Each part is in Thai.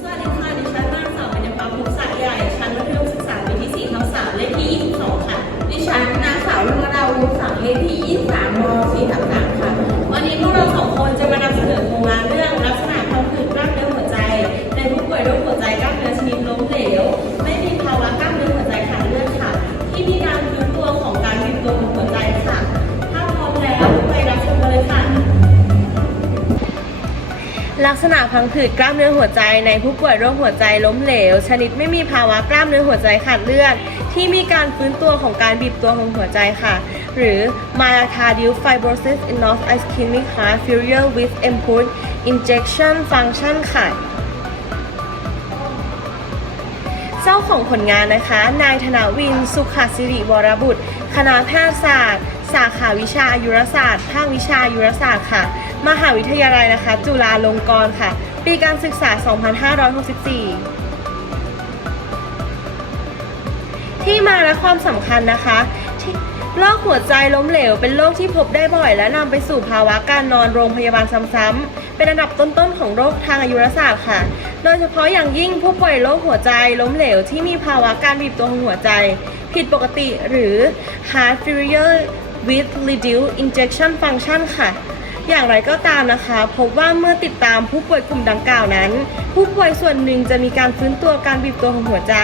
สวัสดีค่ะดิฉันนางสาวปัญญาภาภูษาใหญ่ชั้นมัธยมศึกษาปีที่4ทับ3เลขที่ 22 ค่ะ ดิฉันนางสาวลุงราวุฒิสังเลขที่ 23ม ลักษณะพังผืดกล้ามเนื้อหัวใจในผู้ป่วยโรคหัวใจล้มเหลว ชนิดไม่มีภาวะกล้ามเนื้อหัวใจขาดเลือด ที่มีการฟื้นตัวของการบีบตัวของหัวใจค่ะ หรือ myocardial fibrosis in north ischemic heart failure with improved injection function ค่ะเจ้าของผลงานนะคะ นายธนาวิน สุขศิริวรบุตร คณะแพทยศาสตร์ สาขาวิชาอายุรศาสตร์ ภาควิชาอายุรศาสตร์ค่ะ มหาวิทยาลัยนะคะ จุฬาลงกรณ์ค่ะ ปีการศึกษา 2564 ที่มาและความสำคัญนะคะที่โรคหัวใจล้มเหลวเป็นโรคที่พบได้บ่อย และนำไปสู่ภาวะการนอนโรงพยาบาลซ้ำๆเป็นอันดับต้นๆของโรคทางอายุรศาสตร์ค่ะ โดยเฉพาะอย่างยิ่งผู้ป่วยโรคหัวใจล้มเหลวที่มีภาวะการบีบตัวของหัวใจ ผิดปกติหรือ heart failure with reduced injection function ค่ะ อย่างไรก็ตามนะคะ พบว่าเมื่อติดตามผู้ป่วยกลุ่มดังกล่าวนั้น ผู้ป่วยส่วนหนึ่งจะมีการฟื้นตัวการบีบตัวของหัวใจ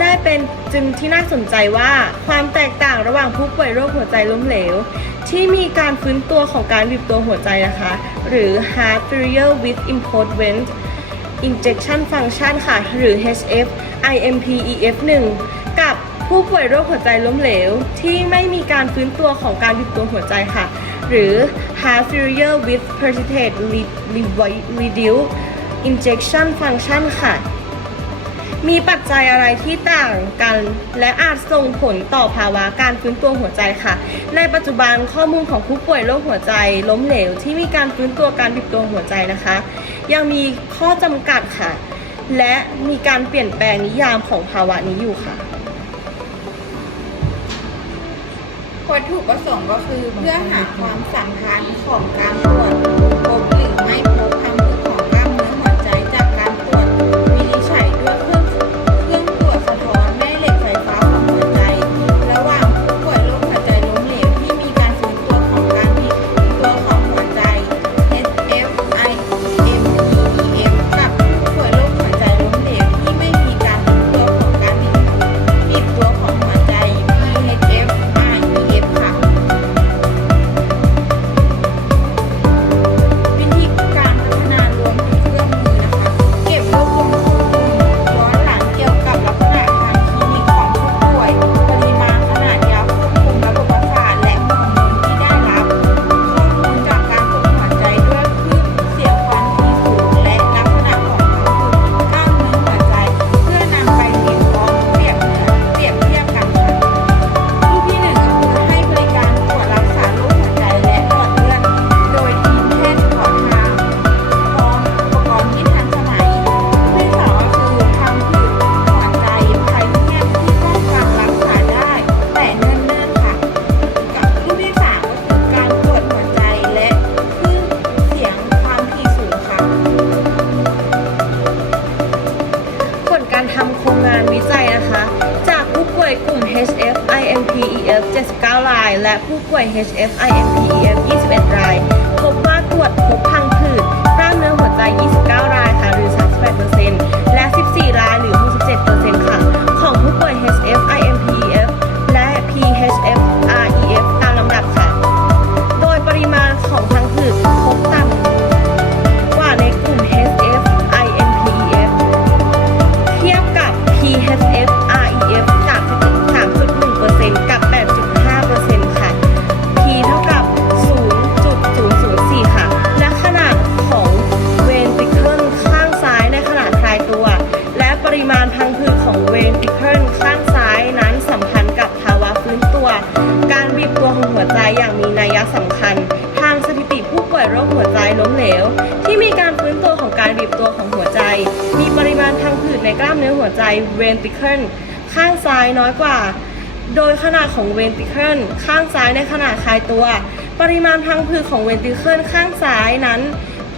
ได้เป็นจึงที่น่าสนใจว่าความแตกต่างระหว่างผู้ป่วยโรคหัวใจล้มเหลว ที่มีการฟื้นตัวของการบีบตัวหัวใจนะคะ หรือ heart failure with improvement injection function ค่ะ หรือ HF IMPEF 1 กับผู้ป่วยโรคหัวใจล้มเหลว ที่ไม่มีการฟื้นตัวของการบีบตัวหัวใจค่ะ หรือ heart failure with persistent reduced injection function ค่ะ มีปัจจัยอะไรที่ต่างกัน และอาจส่งผลต่อภาวะการฟื้นตัวหัวใจค่ะ ในปัจจุบันข้อมูลของผู้ป่วยโรคหัวใจล้มเหลว ที่มีการฟื้นตัวการบีบตัวหัวใจนะคะ ยังมีข้อจำกัดค่ะ และมีการเปลี่ยนแปลงนิยามของภาวะนี้อยู่ค่ะ วัตถุประสงค์ก็คือเพื่อหาความสัมพันธ์ของการตรวจพบหรือไม่พบ 79 ราย และผู้ป่วย HF IMPEF 21 ราย กล้ามเนื้อหัวใจเวนติเคิลข้างซ้ายน้อยกว่า โดยขนาดของเวนติเคิลข้างซ้ายในขนาดคลายตัว ปริมาณพังผืดของเวนติเคิลข้างซ้ายนั้น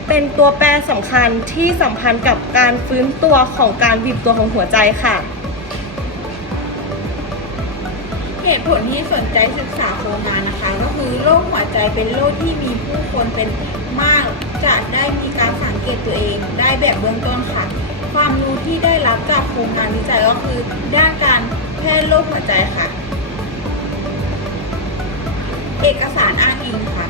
เป็นตัวแปรสำคัญที่สัมพันธ์กับการฟื้นตัวของการบีบตัวของหัวใจค่ะเหตุผลที่สนใจศึกษาโครงงานนะคะ ก็คือโรคหัวใจเป็นโรคที่มีผู้คนเป็นมาก จะได้มีการสังเกตตัวเองได้แบบเบื้องต้นค่ะ ความรู้ที่ได้รับจากโครงกานวิจัยก็คือ ด้านการแพทย์โรคหัวใจค่ะ เอกสารอ้างอิงค่ะ